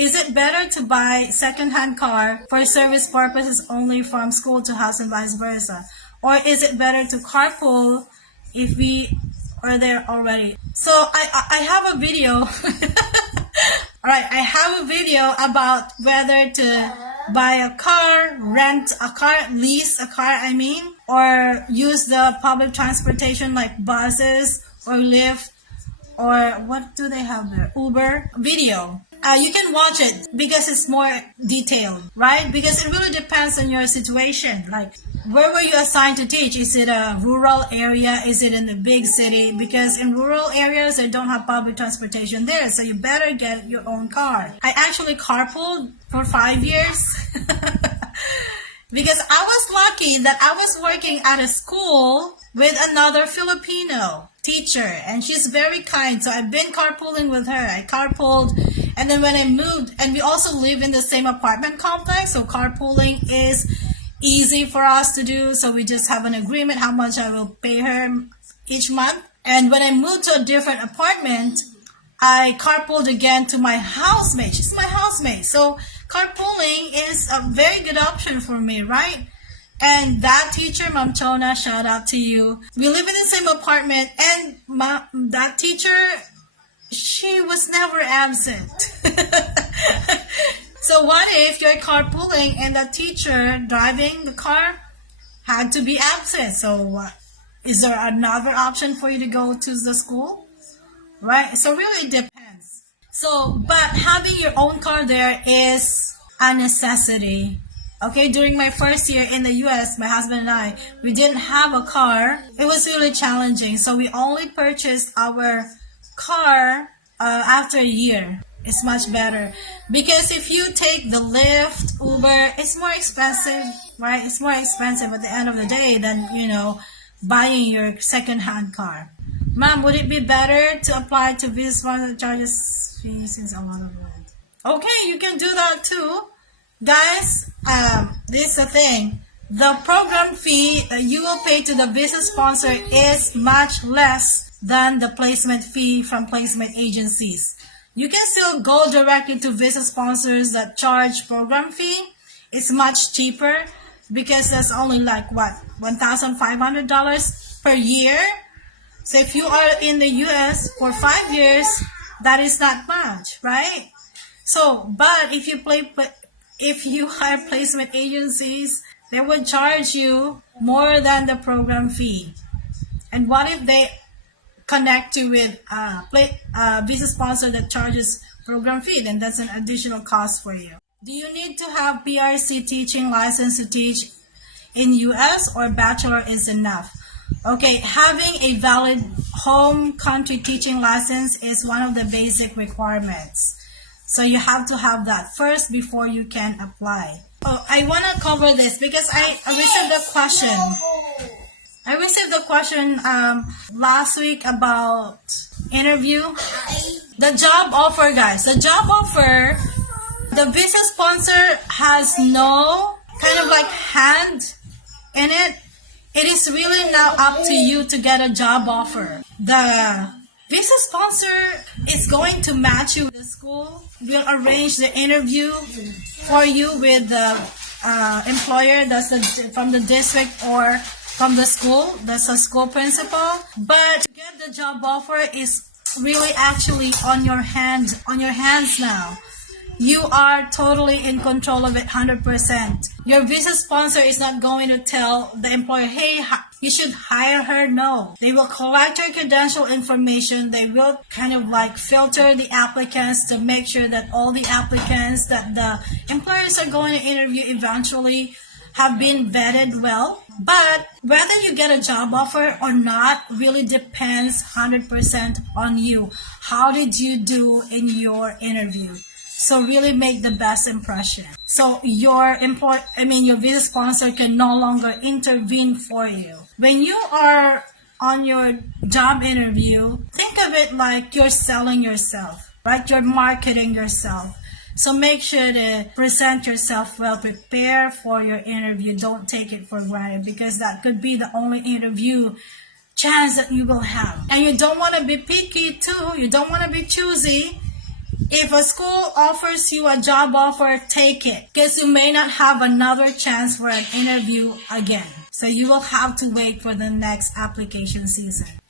Is it better to buy second-hand car for service purposes only from school to house and vice versa? Or is it better to carpool if we are there already? So I have a video. Alright, I have a video about whether to buy a car, rent a car, lease a car, or use the public transportation like buses or Lyft, or what do they have there? Uber video. You can watch it because it's more detailed, right? Because it really depends on your situation. Like, where were you assigned to teach? Is it a rural area? Is it in a big city? Because in rural areas, they don't have public transportation there. So you better get your own car. I actually carpooled for 5 years. Because I was lucky that I was working at a school with another Filipino teacher, and she's very kind. So I've been carpooling with her. I carpooled, and then when I moved, and we also live in the same apartment complex, so carpooling is easy for us to do. So we just have an agreement how much I will pay her each month. And when I moved to a different apartment, I carpooled again to my housemate. She's my housemate. So carpooling is a very good option for me, right? And that teacher, Ma'am Chona, shout out to you. We live in the same apartment, and that teacher, she was never absent. So what if you're carpooling and the teacher driving the car had to be absent? So is there another option for you to go to the school? Right? So really it depends. So, but having your own car there is a necessity. Okay, during my first year in the US, my husband and I, we didn't have a car. It was really challenging. So we only purchased our car after a year. It's much better. Because if you take the Lyft, Uber, it's more expensive, right? It's more expensive at the end of the day than, buying your second-hand car. Ma'am, would it be better to apply to visa sponsor charges fees since a lot of it? Okay, you can do that too. Guys, this is the thing. The program fee that you will pay to the visa sponsor is much less than the placement fee from placement agencies. You can still go directly to visa sponsors that charge program fee. It's much cheaper because that's only like what, $1,500 per year. So if you are in the US for 5 years, that is not much, right? So, but if you hire placement agencies, they would charge you more than the program fee. And what if they connect you with a visa sponsor that charges program fee? Then that's an additional cost for you. Do you need to have PRC teaching license to teach in US, or bachelor is enough? Okay, having a valid home country teaching license is one of the basic requirements. So you have to have that first before you can apply. Oh, I want to cover this because I received a question. I received a question last week about interview. The job offer, guys. The job offer, the visa sponsor has no kind of like hand in it. It is really now up to you to get a job offer. The visa sponsor is going to match you with the school. We'll arrange the interview for you with the employer that's from the district or from the school. That's a school principal. But to get the job offer is really actually on your hands now. You are totally in control of it 100%. Your visa sponsor is not going to tell the employer, hey, you should hire her. No. They will collect your credential information. They will kind of like filter the applicants to make sure that all the applicants that the employers are going to interview eventually have been vetted well. But whether you get a job offer or not really depends 100% on you. How did you do in your interview? So really make the best impression. So your visa sponsor can no longer intervene for you. When you are on your job interview, think of it like you're selling yourself, right? You're marketing yourself. So make sure to present yourself well, prepare for your interview. Don't take it for granted because that could be the only interview chance that you will have. And you don't want to be picky too. You don't want to be choosy. If a school offers you a job offer, take it, because you may not have another chance for an interview again. So you will have to wait for the next application season.